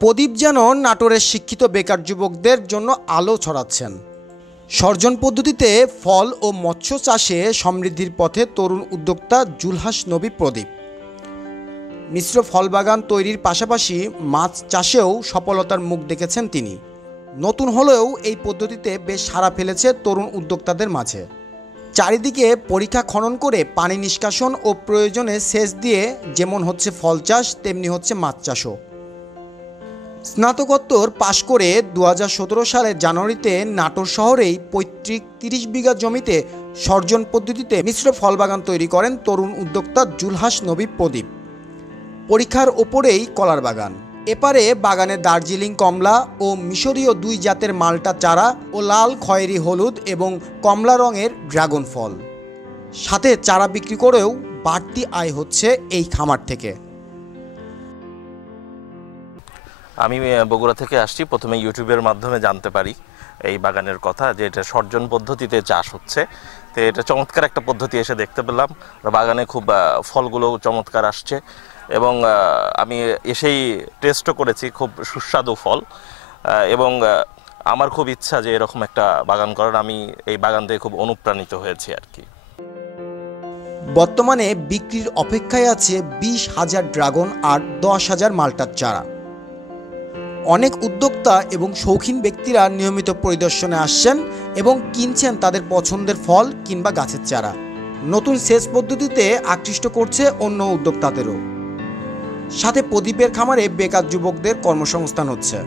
প্রদীপ যেন নাটোরের শিক্ষিত বেকার যুবকদের জন্য আলো ছড়াচ্ছেন। সর্জন পদ্ধতিতে ফল ও মৎস্য চাষে সমৃদ্ধির পথে তরুণ উদ্যোক্তা জুলহাস নবী প্রদীপ। মিশ্র ফল বাগান তৈরির পাশাপাশি মাছ চাষেও সফলতার মুখ দেখেছেন তিনি। নতুন হলেও এই পদ্ধতিতে বেশ সাড়া ফেলেছে তরুণ উদ্যোক্তাদের মাঝে। চারিদিকে পরিখা খনন করে পানি নিষ্কাশন ও প্রয়োজনে সেচ দিয়ে যেমন হচ্ছে ফল চাষ, তেমনি হচ্ছে মাছ চাষও। স্নাতকোত্তর পাশ করে 2017 সালের জানুয়ারিতে নাটোর শহরেই ৩৫ বিঘা জমিতে সর্জন পদ্ধতিতে মিশ্র ফল বাগান তৈরি করেন তরুণ উদ্যোক্তা জুলহাস নবী প্রদীপ। পরীক্ষার ওপরেই কলার বাগান। এপারে বাগানে দার্জিলিং কমলা ও মিশরীয় 2 জাতের মাল্টা চারা ও লাল, খয়েরি, হলুদ এবং কমলা রঙের ড্রাগন ফল। সাথে চারা বিক্রি করেও বাড়তি আয় হচ্ছে এই খামার থেকে। আমি বগুড়া থেকে আসছি। প্রথমে ইউটিউবের মাধ্যমে জানতে পারি এই বাগানের কথা, যে এটা সর্জন পদ্ধতিতে চাষ হচ্ছে। তো এটা চমৎকার একটা পদ্ধতি এসে দেখতে পেলাম। বাগানে খুব ফলগুলো চমৎকার আসছে এবং আমি এসেই টেস্টও করেছি, খুব সুস্বাদু ফল। এবং আমার খুব ইচ্ছা যে এরকম একটা বাগান করার। আমি এই বাগান থেকে খুব অনুপ্রাণিত হয়েছি আর কি। বর্তমানে বিক্রির অপেক্ষায় আছে 20,000 ড্রাগন আর 10,000 মাল্টার চারা। অনেক উদ্যোক্তা এবং শৌখিন ব্যক্তিরা নিয়মিত পরিদর্শনে আসছেন এবং কিনছেন তাদের পছন্দের ফল কিংবা গাছের চারা। নতুন সেচ পদ্ধতিতে আকৃষ্ট করছে অন্য উদ্যোক্তাদেরও। সাথে প্রদীপের খামারে বেকার যুবকদের কর্মসংস্থান হচ্ছে।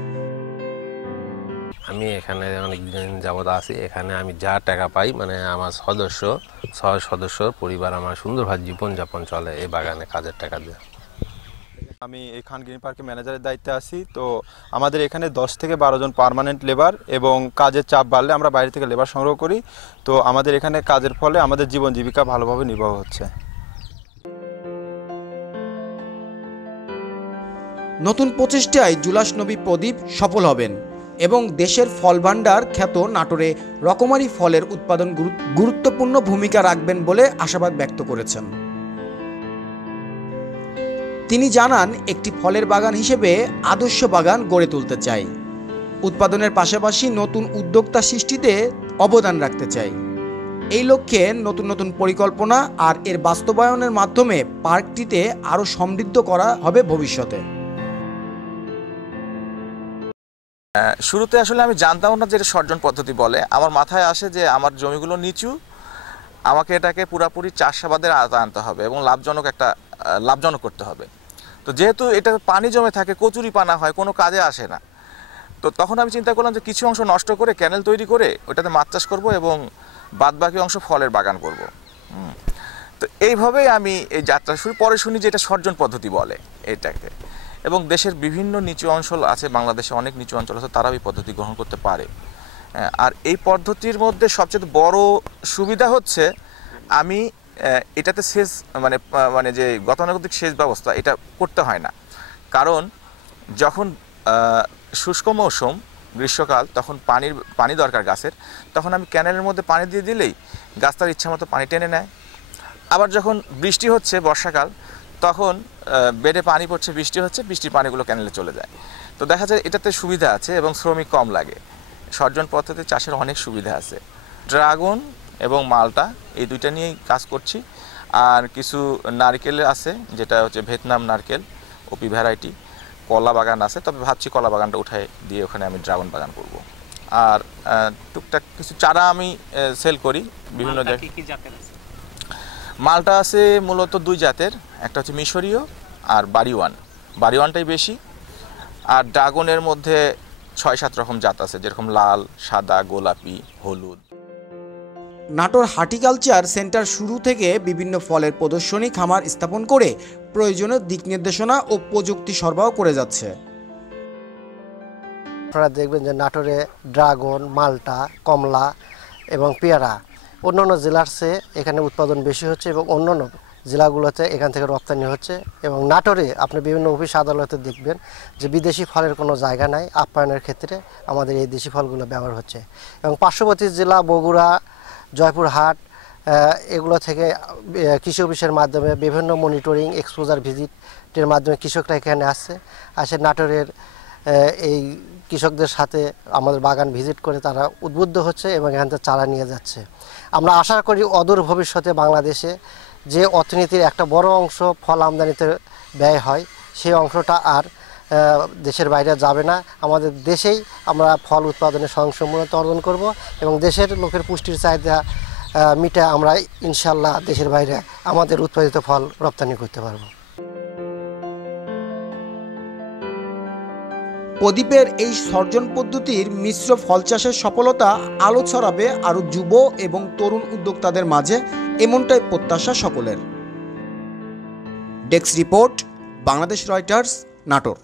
আমি এখানে অনেকদিন যাবত আছি। এখানে আমি যা টাকা পাই, মানে আমার 6 সদস্য পরিবার আমার সুন্দরভাবে জীবনযাপন চলে এই বাগানে কাজের টাকা দিয়ে। আমি এই খান গ্রিন পার্কের ম্যানেজারের দায়িত্বে আছি। তো আমাদের এখানে 10 থেকে 12 জন পার্মানেন্ট লেবার, এবং কাজের চাপ বাড়লে আমরা বাইরে থেকে লেবার সংগ্রহ করি। তো আমাদের এখানে কাজের ফলে আমাদের জীবন জীবিকা ভালোভাবে নির্বাহ হচ্ছে। নতুন প্রচেষ্টায় জুলহাস নবী প্রদীপ সফল হবেন এবং দেশের ফল ভাণ্ডার খ্যাত নাটোরে রকমারি ফলের উৎপাদন গুরুত্বপূর্ণ ভূমিকা রাখবেন বলে আশাবাদ ব্যক্ত করেছেন। তিনি জানান, একটি ফলের বাগান হিসেবে আদর্শ বাগান গড়ে তুলতে চাই। উৎপাদনের পাশাপাশি নতুন উদ্যোক্তা সৃষ্টিতে অবদান রাখতে চাই। এই লক্ষ্যে নতুন নতুন পরিকল্পনা আর এর বাস্তবায়নের মাধ্যমে পার্কটিতে আরও সমৃদ্ধ করা হবে ভবিষ্যতে। শুরুতে আসলে আমি জানতাম না যে এটা সর্জন পদ্ধতি বলে। আমার মাথায় আসে যে আমার জমিগুলো নিচু, আমাকে এটাকে পুরাপুরি চাষাবাদের আওতায় আনতে হবে এবং লাভজনক করতে হবে। তো যেহেতু এটা পানি জমে থাকে, কচুরি পানা হয়, কোনো কাজে আসে না। তো তখন আমি চিন্তা করলাম যে কিছু অংশ নষ্ট করে ক্যানেল তৈরি করে ওইটাতে মাছ চাষ করবো এবং বাদবাকি অংশ ফলের বাগান করব। তো এইভাবেই আমি এই যাত্রা পরে শুনি যে এটা সর্জন পদ্ধতি বলে এটাকে। এবং দেশের বিভিন্ন নিচু অঞ্চল আছে, বাংলাদেশে অনেক নিচু অঞ্চল আছে, তারাও এই পদ্ধতি গ্রহণ করতে পারে। আর এই পদ্ধতির মধ্যে সবচেয়ে বড় সুবিধা হচ্ছে আমি এটাতে সেচ মানে যে গতানুগতিক সেচ ব্যবস্থা এটা করতে হয় না। কারণ যখন শুষ্ক মৌসুম, গ্রীষ্মকাল, তখন পানি দরকার গাছের, তখন আমি ক্যানেলের মধ্যে পানি দিয়ে দিলেই গাছ তার ইচ্ছা মতো পানি টেনে নেয়। আবার যখন বৃষ্টি হচ্ছে, বর্ষাকাল, তখন বেডে পানি পড়ছে, বৃষ্টি হচ্ছে, বৃষ্টির পানিগুলো ক্যানেলে চলে যায়। তো দেখা যায় এটাতে সুবিধা আছে এবং শ্রমিক কম লাগে। সর্জন পদ্ধতি চাষের অনেক সুবিধা আছে। ড্রাগন এবং মালটা এই দুইটা নিয়েই কাজ করছি। আর কিছু নারকেল আছে, যেটা হচ্ছে ভিয়েতনাম নারকেল, ওপি ভ্যারাইটি। কলা বাগান আছে, তবে ভাবছি কলা বাগানটা উঠায় দিয়ে ওখানে আমি ড্রাগন বাগান করব। আর টুকটাক কিছু চারা আমি সেল করি বিভিন্ন জায়গায়। মালটা আছে মূলত 2 জাতের, একটা হচ্ছে মিশরীয় আর বাড়িওয়ানটাই বেশি। আর ড্রাগনের মধ্যে 6-7 রকম জাত আছে, যেরকম লাল, সাদা, গোলাপি, হলুদ। নাটোর হর্টিকালচার সেন্টার শুরু থেকে বিভিন্ন ফলের প্রদর্শনী খামার স্থাপন করে প্রয়োজনীয় দিক নির্দেশনা ও প্রযুক্তি সরবরাহ করে যাচ্ছে। আপনারা দেখবেন যে নাটোরে ড্রাগন, মাল্টা, কমলা এবং পেয়ারা অন্যান্য জেলার চেয়ে এখানে উৎপাদন বেশি হচ্ছে এবং অন্যান্য জেলাগুলোতে এখান থেকে রপ্তানি হচ্ছে। এবং নাটোরে আপনি বিভিন্ন অফিস আদালতে দেখবেন যে বিদেশি ফলের কোনো জায়গা নাই, আপ্যায়নের ক্ষেত্রে আমাদের এই দেশি ফলগুলো ব্যবহার হচ্ছে। এবং পার্শ্ববর্তী জেলা বগুড়া, জয়পুরহাট, এগুলো থেকে কৃষি অফিসের মাধ্যমে বিভিন্ন মনিটরিং, এক্সপোজার ভিজিটের মাধ্যমে কৃষকরা এখানে আসে নাটোরের এই কৃষকদের সাথে আমাদের বাগান ভিজিট করে তারা উদ্বুদ্ধ হচ্ছে এবং এখান থেকে চারা নিয়ে যাচ্ছে। আমরা আশা করি অদূর ভবিষ্যতে বাংলাদেশে যে অর্থনীতির একটা বড় অংশ ফল আমদানিতে ব্যয় হয় সেই অংশটা আর দেশের বাইরে যাবে না, আমাদের দেশেই আমরা ফল উৎপাদনের স্বয়ংসম্পূর্ণতা অর্জন করব এবং দেশের লোকের পুষ্টির চাহিদা মিটে আমরা ইনশাল্লাহ দেশের বাইরে আমাদের উৎপাদিত ফল রপ্তানি করতে পারব। প্রদীপের এই সর্জন পদ্ধতির মিশ্র ফল চাষের সফলতা আলো ছড়াবে আরও যুব এবং তরুণ উদ্যোক্তাদের মাঝে, এমনটাই প্রত্যাশা সকলের। Desk report, Bangladesh Reuters, Natore.